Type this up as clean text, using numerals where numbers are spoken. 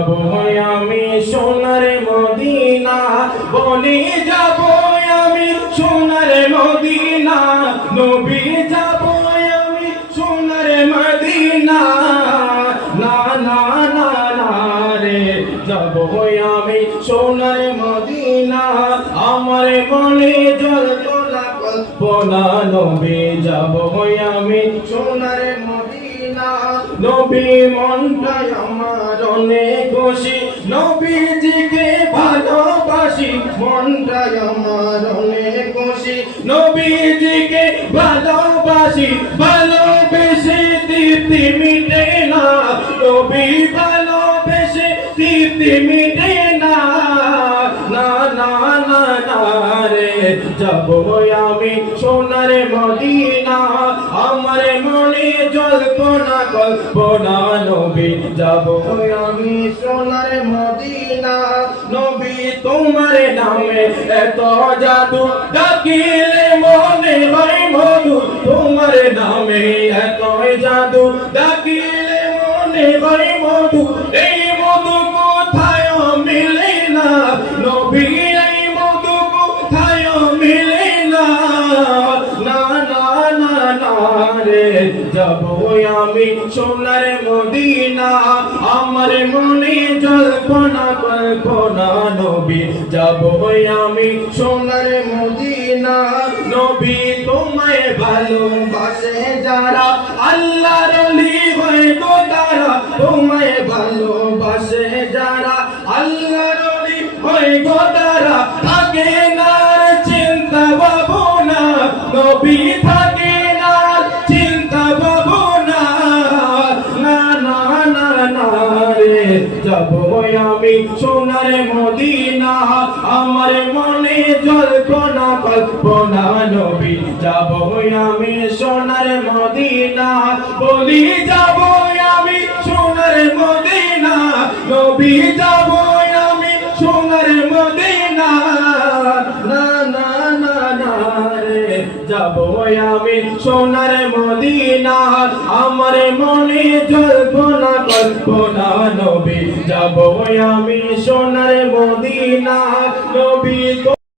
যাব আমি সোনার মদিনা, বলি যাব আমি সোনার মদিনা, নবী যাব আমি সোনার মদিনা। না না না না রে, যাব আমি সোনার মদিনা, আমার মনে জল্পনা কল্পনা, নবী যাব আমি সোনার মদিনা। নবী মনটাই আমার অনেক খুশি, নবীজিকে ভালোবাসি, মনটাই আমার অনেক খুশি, নবীজিকে ভালোবাসি, ভালোবেসে তৃপ্তি মিটে না, নবী ভালোবেসে তৃপ্তি মিটে না। না না না না রে, যাব আমি সোনার মদিনা, আমার মনে জল্পনা কল্পনা, নবী যাব আমি সোনার মদিনা। নবী তোমার নামে এত জাদু, ডাকিলে মনে হয় মধু, তোমার নামে এত জাদু, ডাকিলে মনে হয় মধু, এই মধু কোথায় মিলে না, নবী এই মধু কোথায় মিলে না। না না না না রে, যাব আমি সোনার মদিনা, আমার মনে জল্পনা কল্পনা, নবী যাব আমি সোনার মদিনা। নবী তোমায় ভালোবাসে যারা, আল্লাহর ওলি হয় গো তারা, তোমায় ভালোবাসে যারা, আল্লাহর ওলি হয় গো তারা, থাকে না চিন্তা ভাবনা, নবী থাকে না চিন্তা ভাবনা। না না না না রে, যাব আমি সোনার মদিনা, আমার মনে জল্পনা কল্পনা, নবী যাব আমি সোনার মদিনা, বলি যাব আমি সোনার মদিনা, নবী যাব আমি সোনার মদিনা। না না না না রে, যাব আমি সোনার মদিনা, আমার মনে জল্পনা কল্পনা, নবী যাব আমি সোনার মদিনা। নবী